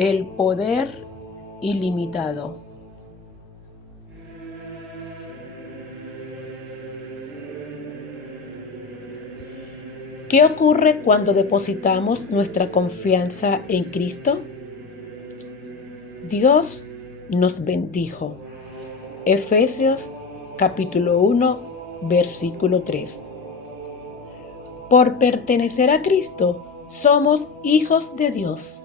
El poder ilimitado. ¿Qué ocurre cuando depositamos nuestra confianza en Cristo? Dios nos bendijo. Efesios capítulo 1, versículo 3. Por pertenecer a Cristo, somos hijos de Dios.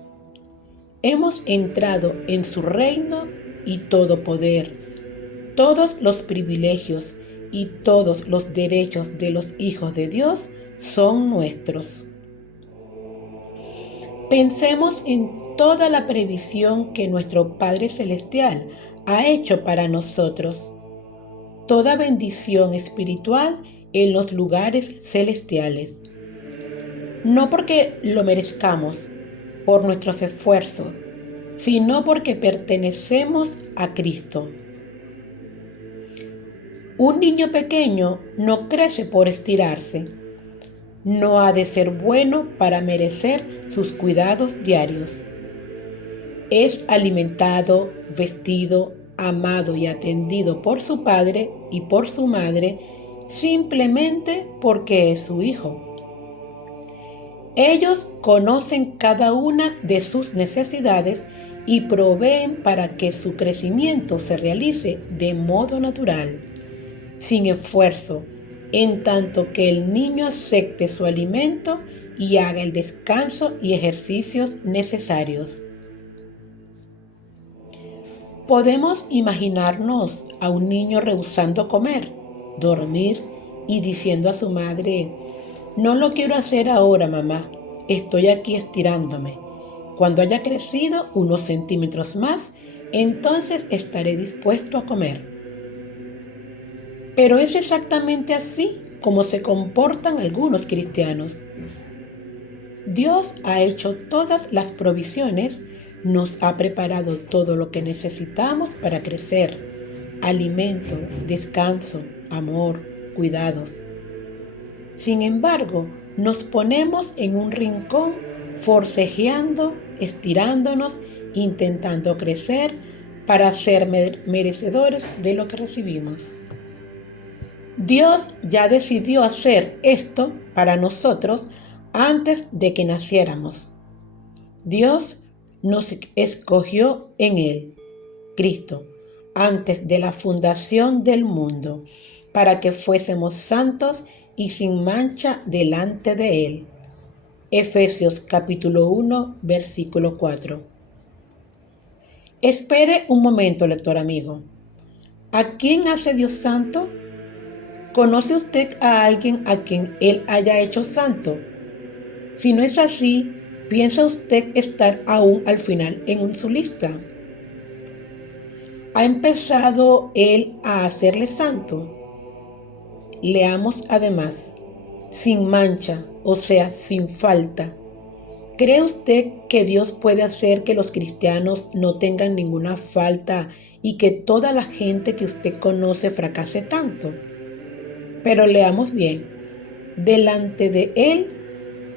Hemos entrado en su reino y todo poder, todos los privilegios y todos los derechos de los hijos de Dios son nuestros. Pensemos en toda la previsión que nuestro Padre Celestial ha hecho para nosotros. Toda bendición espiritual en los lugares celestiales. No porque lo merezcamos, por nuestros esfuerzos, sino porque pertenecemos a Cristo. Un niño pequeño no crece por estirarse. No ha de ser bueno para merecer sus cuidados diarios. Es alimentado, vestido, amado y atendido por su padre y por su madre simplemente porque es su hijo. Ellos conocen cada una de sus necesidades y proveen para que su crecimiento se realice de modo natural, sin esfuerzo, en tanto que el niño acepte su alimento y haga el descanso y ejercicios necesarios. Podemos imaginarnos a un niño rehusando comer, dormir y diciendo a su madre: "No lo quiero hacer ahora, mamá, estoy aquí estirándome. Cuando haya crecido unos centímetros más, entonces estaré dispuesto a comer". Pero es exactamente así como se comportan algunos cristianos. Dios ha hecho todas las provisiones, nos ha preparado todo lo que necesitamos para crecer: alimento, descanso, amor, cuidados. Sin embargo, nos ponemos en un rincón forcejeando, estirándonos, intentando crecer para ser merecedores de lo que recibimos. Dios ya decidió hacer esto para nosotros antes de que naciéramos. Dios nos escogió en Él, Cristo, antes de la fundación del mundo, para que fuésemos santos y sin mancha delante de Él. Efesios capítulo 1, versículo 4. Espere un momento, lector amigo. ¿A quién hace Dios santo? ¿Conoce usted a alguien a quien Él haya hecho santo? Si no es así, ¿piensa usted estar aún al final en su lista? ¿Ha empezado Él a hacerle santo? Leamos además: sin mancha, o sea, sin falta. ¿Cree usted que Dios puede hacer que los cristianos no tengan ninguna falta y que toda la gente que usted conoce fracase tanto? Pero leamos bien: delante de Él,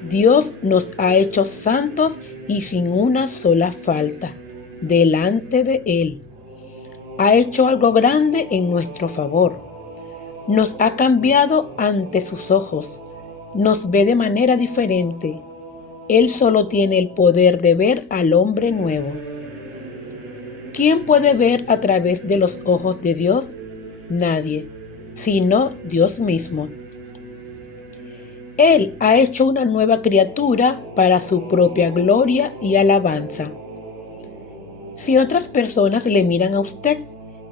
Dios nos ha hecho santos y sin una sola falta. Delante de Él. Ha hecho algo grande en nuestro favor. Nos ha cambiado ante sus ojos. Nos ve de manera diferente. Él solo tiene el poder de ver al hombre nuevo. ¿Quién puede ver a través de los ojos de Dios? Nadie, sino Dios mismo. Él ha hecho una nueva criatura para su propia gloria y alabanza. Si otras personas le miran a usted,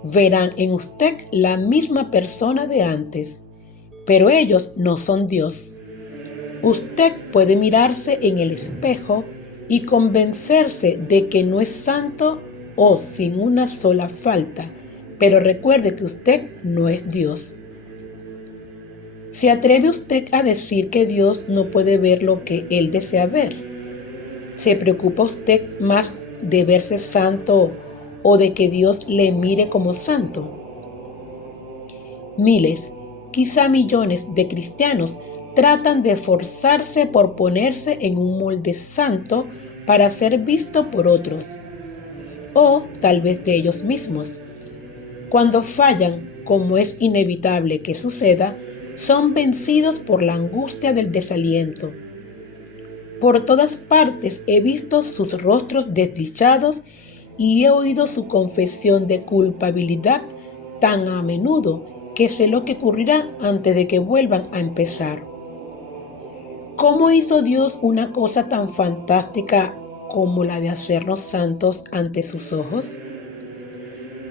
verán en usted la misma persona de antes, pero ellos no son Dios. Usted puede mirarse en el espejo y convencerse de que no es santo o sin una sola falta, pero recuerde que usted no es Dios. ¿Se atreve usted a decir que Dios no puede ver lo que Él desea ver? ¿Se preocupa usted más de verse santo o de que Dios le mire como santo? Miles, quizá millones de cristianos tratan de esforzarse por ponerse en un molde santo para ser visto por otros, o tal vez de ellos mismos. Cuando fallan, como es inevitable que suceda, son vencidos por la angustia del desaliento. Por todas partes he visto sus rostros desdichados y he oído su confesión de culpabilidad tan a menudo que sé lo que ocurrirá antes de que vuelvan a empezar. ¿Cómo hizo Dios una cosa tan fantástica como la de hacernos santos ante sus ojos?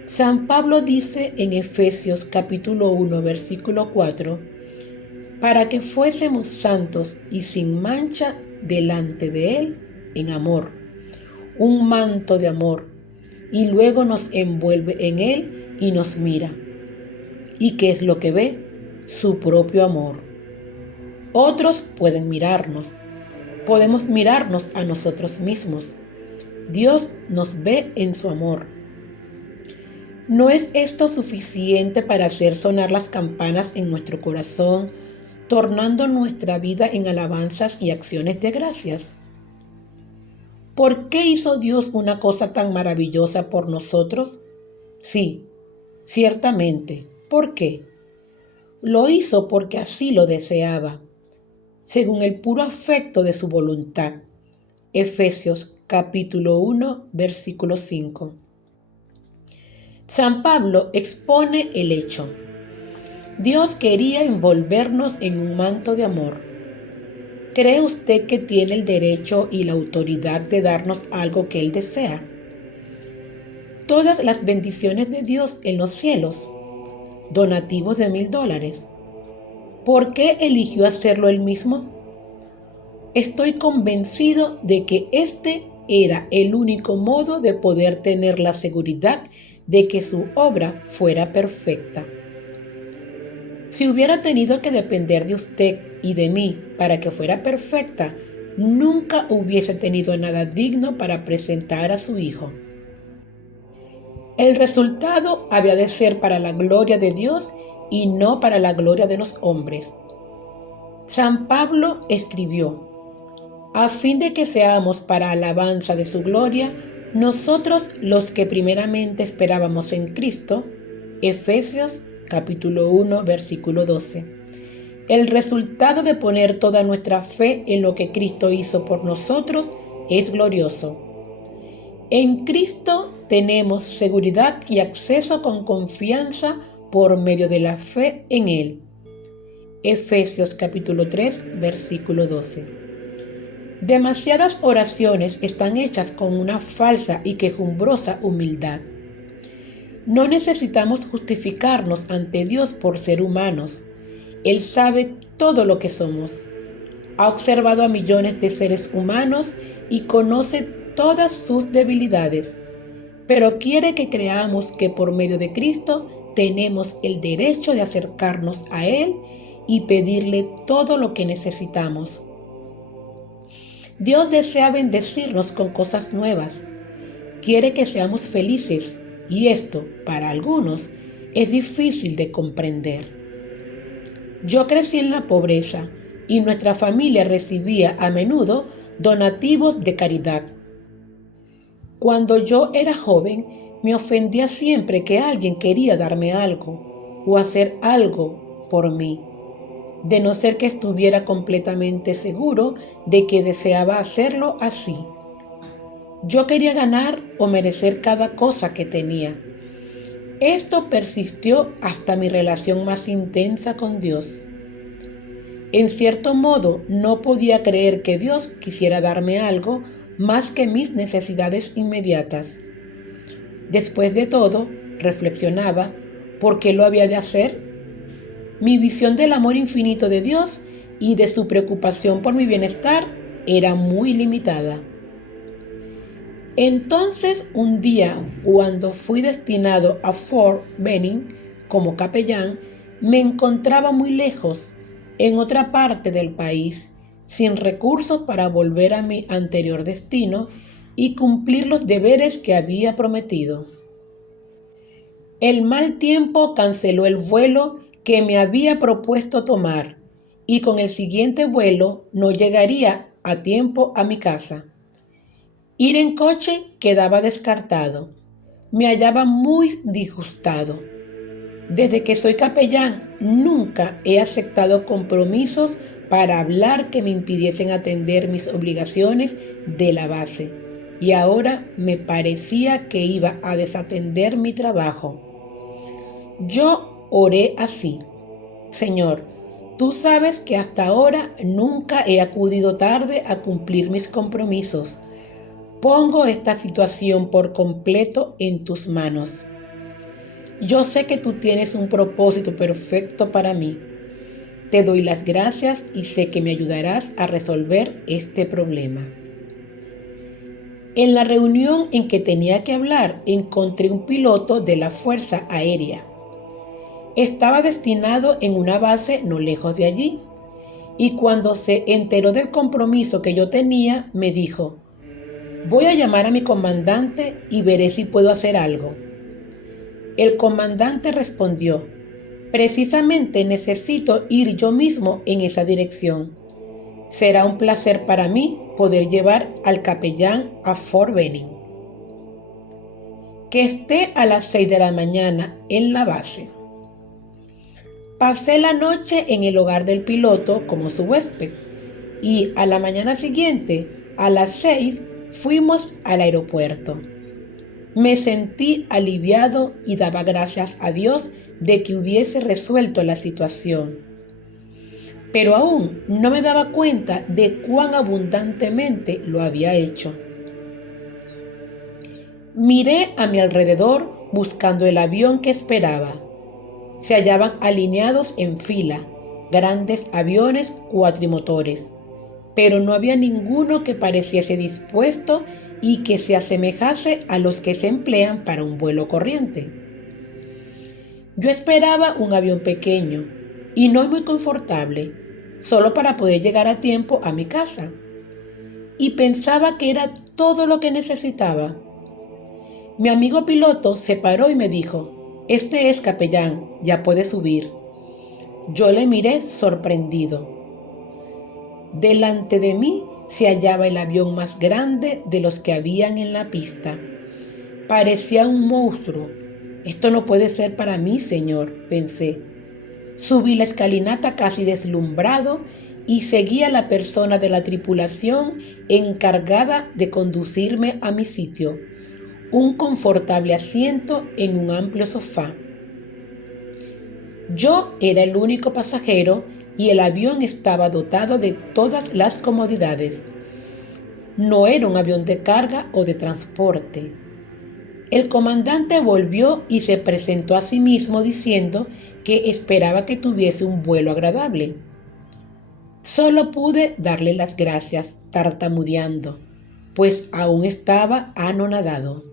San Pablo dice en Efesios capítulo 1, versículo 4, para que fuésemos santos y sin mancha delante de Él en amor, un manto de amor, y luego nos envuelve en Él y nos mira. ¿Y qué es lo que ve? Su propio amor. Otros pueden mirarnos, podemos mirarnos a nosotros mismos. Dios nos ve en su amor. ¿No es esto suficiente para hacer sonar las campanas en nuestro corazón, tornando nuestra vida en alabanzas y acciones de gracias? ¿Por qué hizo Dios una cosa tan maravillosa por nosotros? Sí, ciertamente. ¿Por qué? Lo hizo porque así lo deseaba, según el puro afecto de su voluntad. Efesios capítulo 1, versículo 5. San Pablo expone el hecho. Dios quería envolvernos en un manto de amor. ¿Cree usted que tiene el derecho y la autoridad de darnos algo que Él desea? Todas las bendiciones de Dios en los cielos, donativos de $1000. ¿Por qué eligió hacerlo Él mismo? Estoy convencido de que este era el único modo de poder tener la seguridad de que su obra fuera perfecta. Si hubiera tenido que depender de usted y de mí para que fuera perfecta, nunca hubiese tenido nada digno para presentar a su Hijo. El resultado había de ser para la gloria de Dios y no para la gloria de los hombres. San Pablo escribió, a fin de que seamos para alabanza de su gloria, nosotros los que primeramente esperábamos en Cristo, Efesios capítulo 1, versículo 12. El resultado de poner toda nuestra fe en lo que Cristo hizo por nosotros es glorioso. En Cristo tenemos seguridad y acceso con confianza por medio de la fe en Él. Efesios capítulo 3, versículo 12. Demasiadas oraciones están hechas con una falsa y quejumbrosa humildad. No necesitamos justificarnos ante Dios por ser humanos. Él sabe todo lo que somos. Ha observado a millones de seres humanos y conoce todas sus debilidades, pero quiere que creamos que por medio de Cristo tenemos el derecho de acercarnos a Él y pedirle todo lo que necesitamos. Dios desea bendecirnos con cosas nuevas. Quiere que seamos felices y esto, para algunos, es difícil de comprender. Yo crecí en la pobreza y nuestra familia recibía a menudo donativos de caridad. Cuando yo era joven, me ofendía siempre que alguien quería darme algo o hacer algo por mí, de no ser que estuviera completamente seguro de que deseaba hacerlo así. Yo quería ganar o merecer cada cosa que tenía. Esto persistió hasta mi relación más intensa con Dios. En cierto modo, no podía creer que Dios quisiera darme algo más que mis necesidades inmediatas. Después de todo, reflexionaba, ¿por qué lo había de hacer? Mi visión del amor infinito de Dios y de su preocupación por mi bienestar era muy limitada. Entonces, un día, cuando fui destinado a Fort Benning como capellán, me encontraba muy lejos, en otra parte del país, sin recursos para volver a mi anterior destino y cumplir los deberes que había prometido. El mal tiempo canceló el vuelo que me había propuesto tomar y con el siguiente vuelo no llegaría a tiempo a mi casa. Ir en coche quedaba descartado. Me hallaba muy disgustado. Desde que soy capellán, nunca he aceptado compromisos para hablar que me impidiesen atender mis obligaciones de la base. Y ahora me parecía que iba a desatender mi trabajo. Yo oré así: Señor, tú sabes que hasta ahora nunca he acudido tarde a cumplir mis compromisos. Pongo esta situación por completo en tus manos. Yo sé que tú tienes un propósito perfecto para mí. Te doy las gracias y sé que me ayudarás a resolver este problema. En la reunión en que tenía que hablar, encontré un piloto de la Fuerza Aérea. Estaba destinado en una base no lejos de allí, y cuando se enteró del compromiso que yo tenía, me dijo: voy a llamar a mi comandante y veré si puedo hacer algo. El comandante respondió: precisamente necesito ir yo mismo en esa dirección. Será un placer para mí poder llevar al capellán a Fort Benning. Que esté a las 6 de la mañana en la base. Pasé la noche en el hogar del piloto como su huésped y a la mañana siguiente, a las 6, fuimos al aeropuerto. Me sentí aliviado y daba gracias a Dios de que hubiese resuelto la situación. Pero aún no me daba cuenta de cuán abundantemente lo había hecho. Miré a mi alrededor buscando el avión que esperaba. Se hallaban alineados en fila, grandes aviones cuatrimotores, pero no había ninguno que pareciese dispuesto y que se asemejase a los que se emplean para un vuelo corriente. Yo esperaba un avión pequeño y no muy confortable, solo para poder llegar a tiempo a mi casa. Y pensaba que era todo lo que necesitaba. Mi amigo piloto se paró y me dijo: este es capellán, ya puede subir. Yo le miré sorprendido. Delante de mí se hallaba el avión más grande de los que habían en la pista. Parecía un monstruo. Esto no puede ser para mí, señor, pensé. Subí la escalinata casi deslumbrado y seguí a la persona de la tripulación encargada de conducirme a mi sitio, un confortable asiento en un amplio sofá. Yo era el único pasajero y el avión estaba dotado de todas las comodidades. No era un avión de carga o de transporte. El comandante volvió y se presentó a sí mismo diciendo que esperaba que tuviese un vuelo agradable. Solo pude darle las gracias tartamudeando, pues aún estaba anonadado.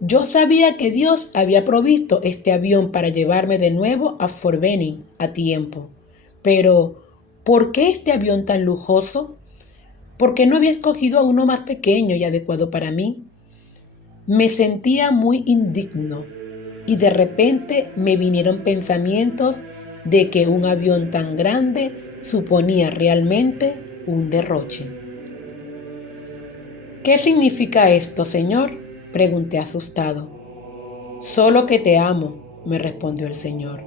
Yo sabía que Dios había provisto este avión para llevarme de nuevo a Fort Benning a tiempo. Pero, ¿por qué este avión tan lujoso? ¿Por qué no había escogido a uno más pequeño y adecuado para mí? Me sentía muy indigno y de repente me vinieron pensamientos de que un avión tan grande suponía realmente un derroche. ¿Qué significa esto, Señor?, pregunté asustado. Solo que te amo, me respondió el Señor.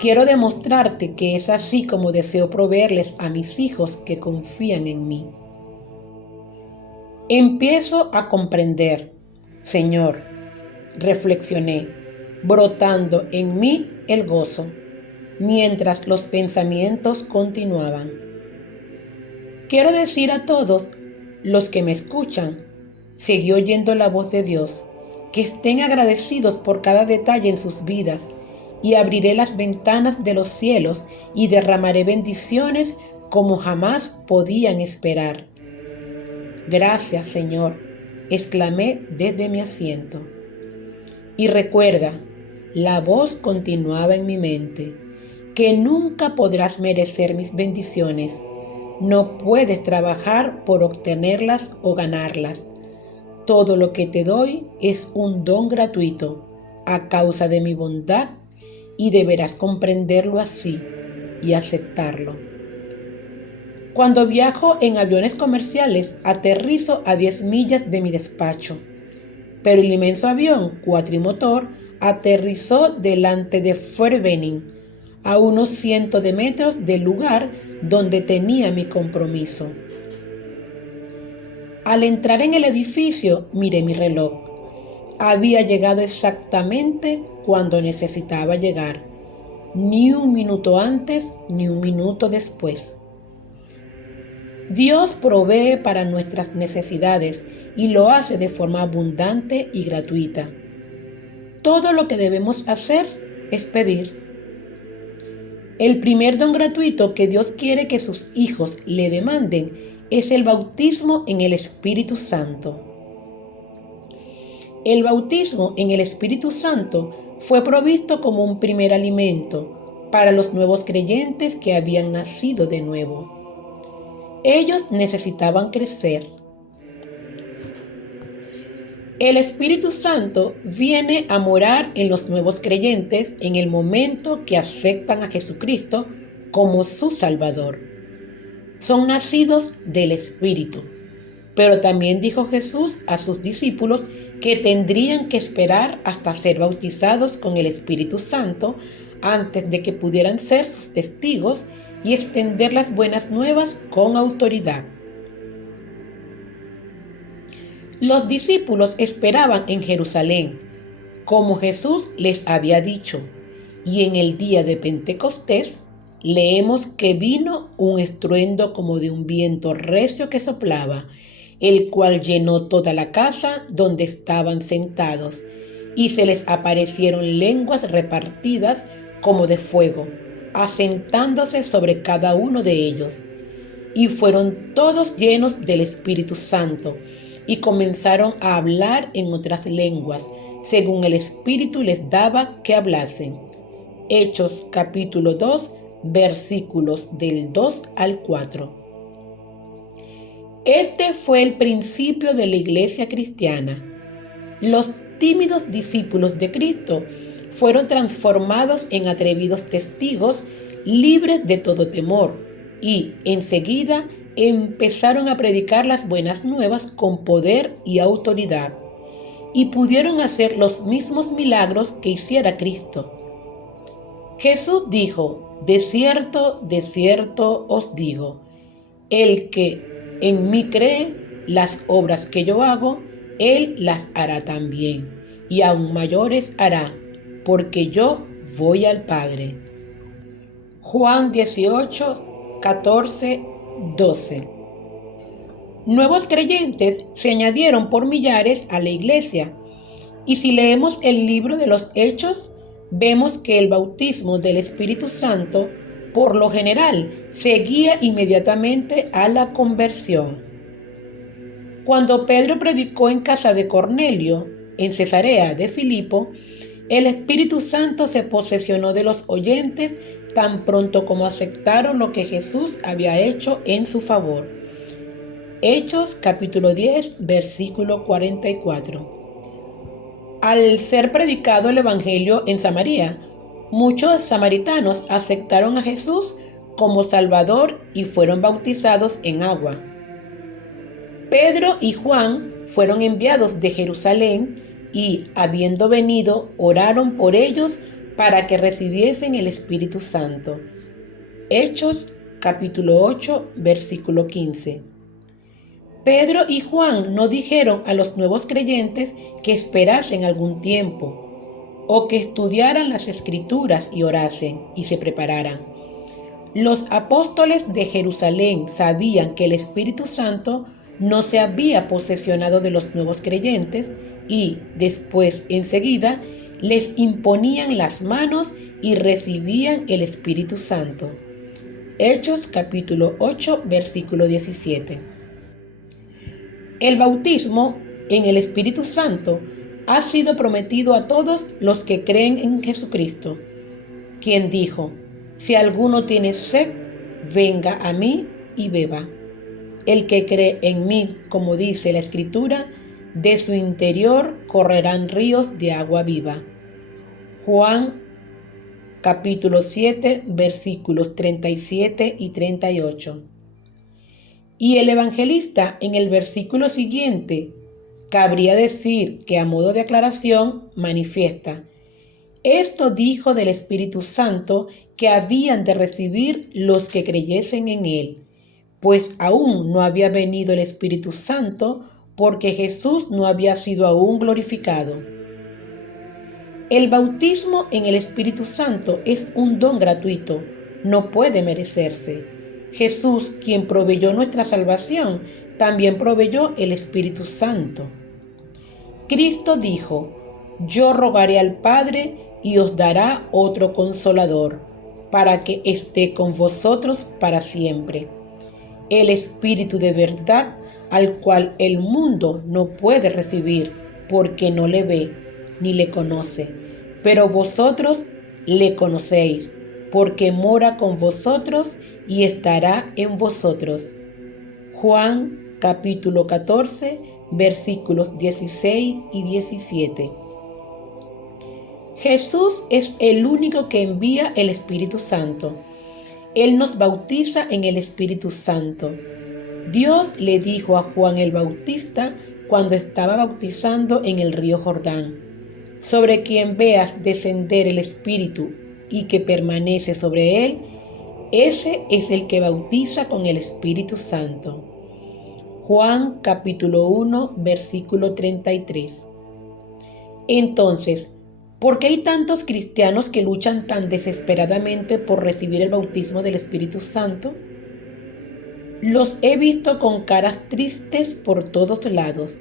Quiero demostrarte que es así como deseo proveerles a mis hijos que confían en mí. Empiezo a comprender, Señor, reflexioné, brotando en mí el gozo, mientras los pensamientos continuaban. Quiero decir a todos los que me escuchan, seguí oyendo la voz de Dios, que estén agradecidos por cada detalle en sus vidas, y abriré las ventanas de los cielos y derramaré bendiciones como jamás podían esperar. Gracias, Señor, exclamé desde mi asiento. Y recuerda, la voz continuaba en mi mente, que nunca podrás merecer mis bendiciones. No puedes trabajar por obtenerlas o ganarlas. Todo lo que te doy es un don gratuito, a causa de mi bondad, y deberás comprenderlo así y aceptarlo. Cuando viajo en aviones comerciales, aterrizo a 10 millas de mi despacho, pero el inmenso avión cuatrimotor aterrizó delante de Fort Benning, a unos cientos de metros del lugar donde tenía mi compromiso. Al entrar en el edificio, miré mi reloj. Había llegado exactamente cuando necesitaba llegar, ni un minuto antes ni un minuto después. Dios provee para nuestras necesidades y lo hace de forma abundante y gratuita. Todo lo que debemos hacer es pedir. El primer don gratuito que Dios quiere que sus hijos le demanden es el bautismo en el Espíritu Santo. El bautismo en el Espíritu Santo fue provisto como un primer alimento para los nuevos creyentes que habían nacido de nuevo. Ellos necesitaban crecer. El Espíritu Santo viene a morar en los nuevos creyentes en el momento que aceptan a Jesucristo como su Salvador. Son nacidos del Espíritu. Pero también dijo Jesús a sus discípulos que tendrían que esperar hasta ser bautizados con el Espíritu Santo antes de que pudieran ser sus testigos y extender las buenas nuevas con autoridad. Los discípulos esperaban en Jerusalén, como Jesús les había dicho, y en el día de Pentecostés leemos que vino un estruendo como de un viento recio que soplaba, el cual llenó toda la casa donde estaban sentados, y se les aparecieron lenguas repartidas como de fuego, asentándose sobre cada uno de ellos. Y fueron todos llenos del Espíritu Santo, y comenzaron a hablar en otras lenguas, según el Espíritu les daba que hablasen. Hechos capítulo 2, versículos del 2 al 4. Este fue el principio de la iglesia cristiana. Los tímidos discípulos de Cristo fueron transformados en atrevidos testigos libres de todo temor y enseguida empezaron a predicar las buenas nuevas con poder y autoridad y pudieron hacer los mismos milagros que hiciera Cristo. Jesús dijo: de cierto os digo, el que en mí cree, las obras que yo hago, él las hará también, y aún mayores hará, porque yo voy al Padre. Juan 18, 14, 12. Nuevos creyentes se añadieron por millares a la iglesia, y si leemos el libro de los Hechos, vemos que el bautismo del Espíritu Santo, por lo general, seguía inmediatamente a la conversión. Cuando Pedro predicó en casa de Cornelio, en Cesarea de Filipo, el Espíritu Santo se posesionó de los oyentes tan pronto como aceptaron lo que Jesús había hecho en su favor. Hechos capítulo 10, versículo 44. Al ser predicado el Evangelio en Samaria, muchos samaritanos aceptaron a Jesús como Salvador y fueron bautizados en agua. Pedro y Juan fueron enviados de Jerusalén y, habiendo venido, oraron por ellos para que recibiesen el Espíritu Santo. Hechos capítulo 8, versículo 15. Pedro y Juan no dijeron a los nuevos creyentes que esperasen algún tiempo o que estudiaran las Escrituras y orasen y se prepararan. Los apóstoles de Jerusalén sabían que el Espíritu Santo no se había posesionado de los nuevos creyentes y después, enseguida, les imponían las manos y recibían el Espíritu Santo. Hechos capítulo 8, versículo 17. El bautismo en el Espíritu Santo ha sido prometido a todos los que creen en Jesucristo, quien dijo: si alguno tiene sed, venga a mí y beba. El que cree en mí, como dice la Escritura, de su interior correrán ríos de agua viva. Juan capítulo 7, versículos 37 y 38. Y el evangelista en el versículo siguiente, cabría decir que a modo de aclaración, manifiesta: esto dijo del Espíritu Santo que habían de recibir los que creyesen en él, pues aún no había venido el Espíritu Santo porque Jesús no había sido aún glorificado. El bautismo en el Espíritu Santo es un don gratuito, no puede merecerse. Jesús, quien proveyó nuestra salvación, también proveyó el Espíritu Santo. Cristo dijo: yo rogaré al Padre y os dará otro consolador, para que esté con vosotros para siempre. El Espíritu de verdad, al cual el mundo no puede recibir, porque no le ve ni le conoce. Pero vosotros le conocéis, porque mora con vosotros y estará en vosotros. Juan capítulo 14, versículos 16 y 17. Jesús es el único que envía el Espíritu Santo. Él nos bautiza en el Espíritu Santo. Dios le dijo a Juan el Bautista cuando estaba bautizando en el río Jordán: sobre quien veas descender el Espíritu y que permanece sobre él, ese es el que bautiza con el Espíritu Santo. Juan capítulo 1, versículo 33. Entonces, ¿por qué hay tantos cristianos que luchan tan desesperadamente por recibir el bautismo del Espíritu Santo? Los he visto con caras tristes por todos lados.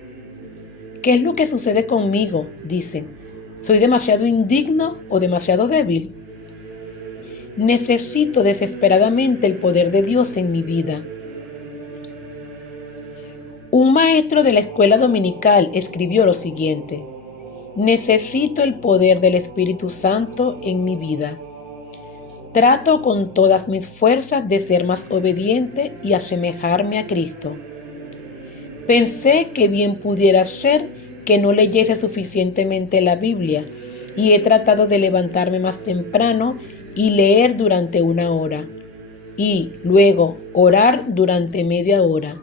¿Qué es lo que sucede conmigo?, dicen. ¿Soy demasiado indigno o demasiado débil? Necesito desesperadamente el poder de Dios en mi vida. Un maestro de la escuela dominical escribió lo siguiente: necesito el poder del Espíritu Santo en mi vida. Trato con todas mis fuerzas de ser más obediente y asemejarme a Cristo. Pensé que bien pudiera ser que no leyese suficientemente la Biblia y he tratado de levantarme más temprano y leer durante 1 hora y luego orar durante media hora.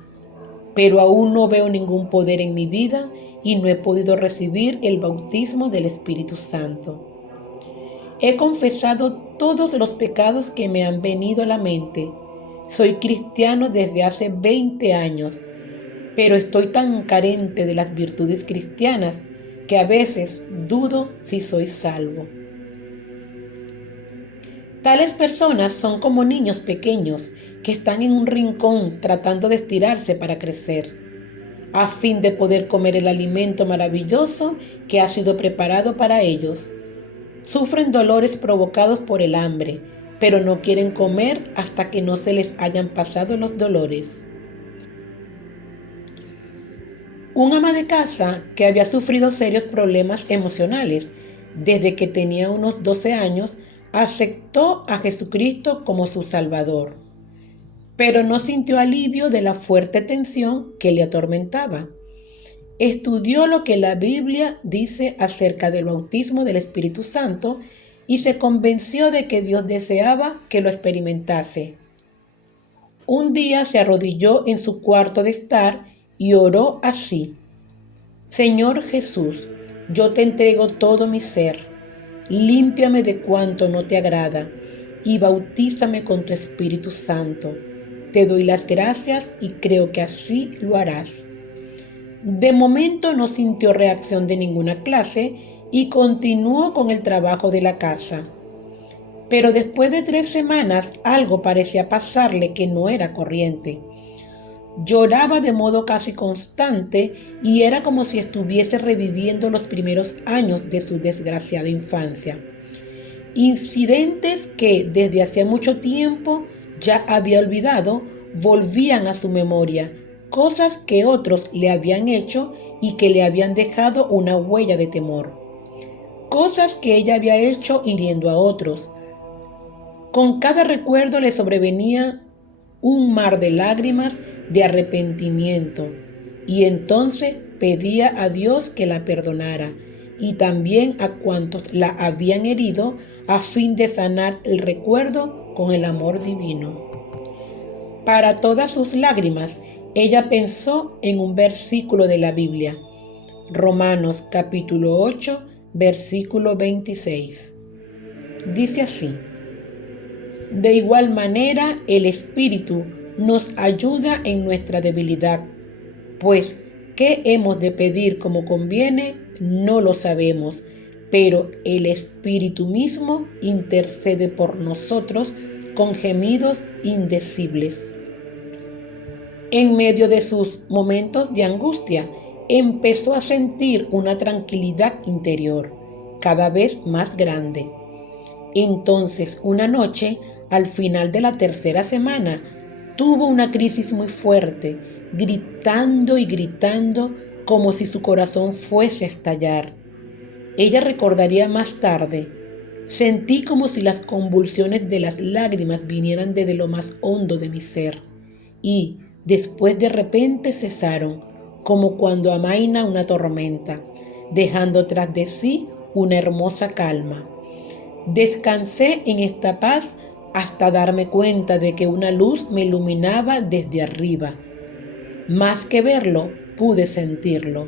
Pero aún no veo ningún poder en mi vida y no he podido recibir el bautismo del Espíritu Santo. He confesado todos los pecados que me han venido a la mente. Soy cristiano desde hace 20 años, pero estoy tan carente de las virtudes cristianas que a veces dudo si soy salvo. Tales personas son como niños pequeños que están en un rincón tratando de estirarse para crecer, a fin de poder comer el alimento maravilloso que ha sido preparado para ellos. Sufren dolores provocados por el hambre, pero no quieren comer hasta que no se les hayan pasado los dolores. Un ama de casa que había sufrido serios problemas emocionales desde que tenía unos 12 años, aceptó a Jesucristo como su Salvador, pero no sintió alivio de la fuerte tensión que le atormentaba. Estudió lo que la Biblia dice acerca del bautismo del Espíritu Santo y se convenció de que Dios deseaba que lo experimentase. Un día se arrodilló en su cuarto de estar y oró así: Señor Jesús, yo te entrego todo mi ser. Límpiame de cuanto no te agrada y bautízame con tu Espíritu Santo. Te doy las gracias y creo que así lo harás. De momento no sintió reacción de ninguna clase y continuó con el trabajo de la casa. Pero después de 3 semanas algo parecía pasarle que no era corriente. Lloraba de modo casi constante y era como si estuviese reviviendo los primeros años de su desgraciada infancia. Incidentes que desde hacía mucho tiempo ya había olvidado volvían a su memoria, cosas que otros le habían hecho y que le habían dejado una huella de temor. Cosas que ella había hecho hiriendo a otros. Con cada recuerdo le sobrevenía un mar de lágrimas de arrepentimiento y entonces pedía a Dios que la perdonara y también a cuantos la habían herido a fin de sanar el recuerdo con el amor divino. Para todas sus lágrimas, ella pensó en un versículo de la Biblia, Romanos capítulo 8, versículo 26. Dice así: de igual manera, el Espíritu nos ayuda en nuestra debilidad, pues qué hemos de pedir como conviene, no lo sabemos, pero el Espíritu mismo intercede por nosotros con gemidos indecibles. En medio de sus momentos de angustia, empezó a sentir una tranquilidad interior cada vez más grande. Entonces, una noche, al final de la tercera semana, tuvo una crisis muy fuerte, gritando y gritando como si su corazón fuese a estallar. Ella recordaría más tarde: sentí como si las convulsiones de las lágrimas vinieran desde lo más hondo de mi ser y, después de repente cesaron, como cuando amaina una tormenta, dejando tras de sí una hermosa calma. Descansé en esta paz hasta darme cuenta de que una luz me iluminaba desde arriba. Más que verlo, pude sentirlo,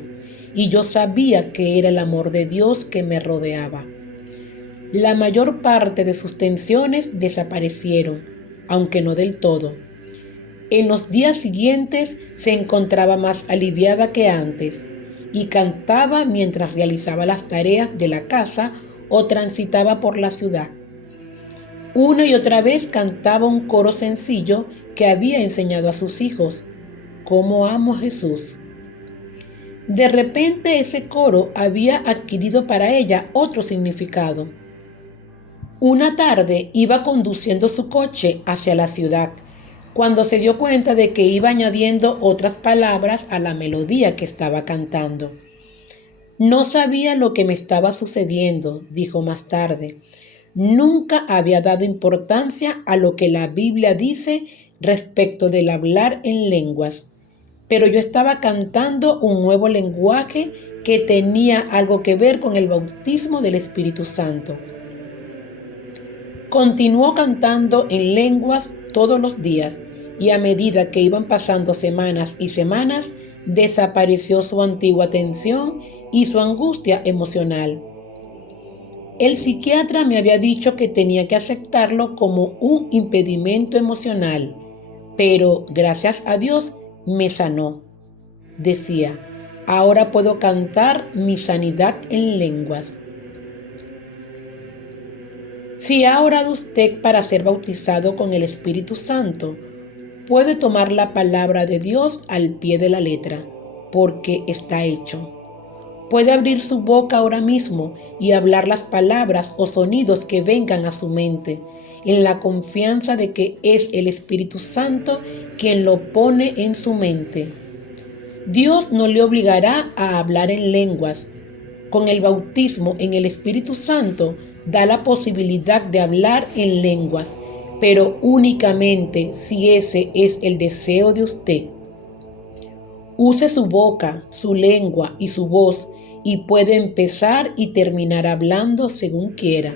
y yo sabía que era el amor de Dios que me rodeaba. La mayor parte de sus tensiones desaparecieron, aunque no del todo. En los días siguientes se encontraba más aliviada que antes y cantaba mientras realizaba las tareas de la casa o transitaba por la ciudad. Una y otra vez cantaba un coro sencillo que había enseñado a sus hijos: «Cómo amo a Jesús». De repente ese coro había adquirido para ella otro significado. Una tarde iba conduciendo su coche hacia la ciudad, cuando se dio cuenta de que iba añadiendo otras palabras a la melodía que estaba cantando. «No sabía lo que me estaba sucediendo», dijo más tarde. «Nunca había dado importancia a lo que la Biblia dice respecto del hablar en lenguas, pero yo estaba cantando un nuevo lenguaje que tenía algo que ver con el bautismo del Espíritu Santo». Continuó cantando en lenguas todos los días, y a medida que iban pasando semanas y semanas, desapareció su antigua tensión y su angustia emocional. El psiquiatra me había dicho que tenía que aceptarlo como un impedimento emocional, pero gracias a Dios me sanó. Decía: «Ahora puedo cantar mi sanidad en lenguas». Si ha orado usted para ser bautizado con el Espíritu Santo, puede tomar la palabra de Dios al pie de la letra, porque está hecho. Puede abrir su boca ahora mismo y hablar las palabras o sonidos que vengan a su mente, en la confianza de que es el Espíritu Santo quien lo pone en su mente. Dios no le obligará a hablar en lenguas. Con el bautismo en el Espíritu Santo da la posibilidad de hablar en lenguas, pero únicamente si ese es el deseo de usted. Use su boca, su lengua y su voz, y puede empezar y terminar hablando según quiera.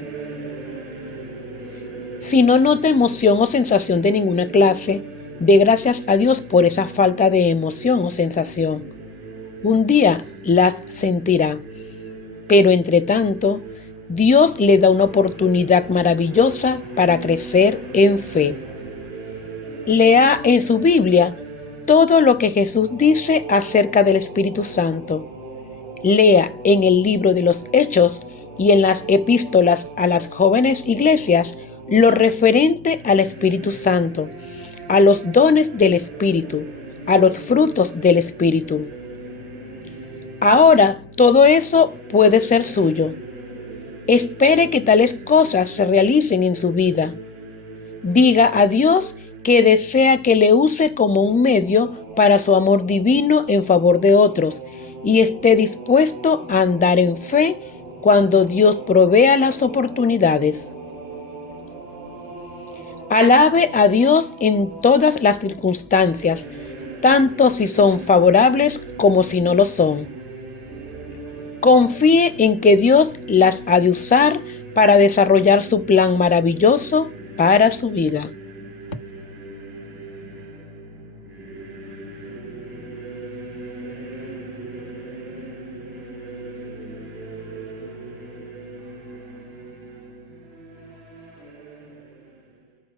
Si no nota emoción o sensación de ninguna clase, dé gracias a Dios por esa falta de emoción o sensación. Un día las sentirá, pero entre tanto, Dios le da una oportunidad maravillosa para crecer en fe. Lea en su Biblia todo lo que Jesús dice acerca del Espíritu Santo. Lea en el libro de los Hechos y en las epístolas a las jóvenes iglesias lo referente al Espíritu Santo, a los dones del Espíritu, a los frutos del Espíritu. Ahora todo eso puede ser suyo. Espere que tales cosas se realicen en su vida. Diga a Dios que desea que le use como un medio para su amor divino en favor de otros, y esté dispuesto a andar en fe cuando Dios provea las oportunidades. Alabe a Dios en todas las circunstancias, tanto si son favorables como si no lo son. Confíe en que Dios las ha de usar para desarrollar su plan maravilloso para su vida.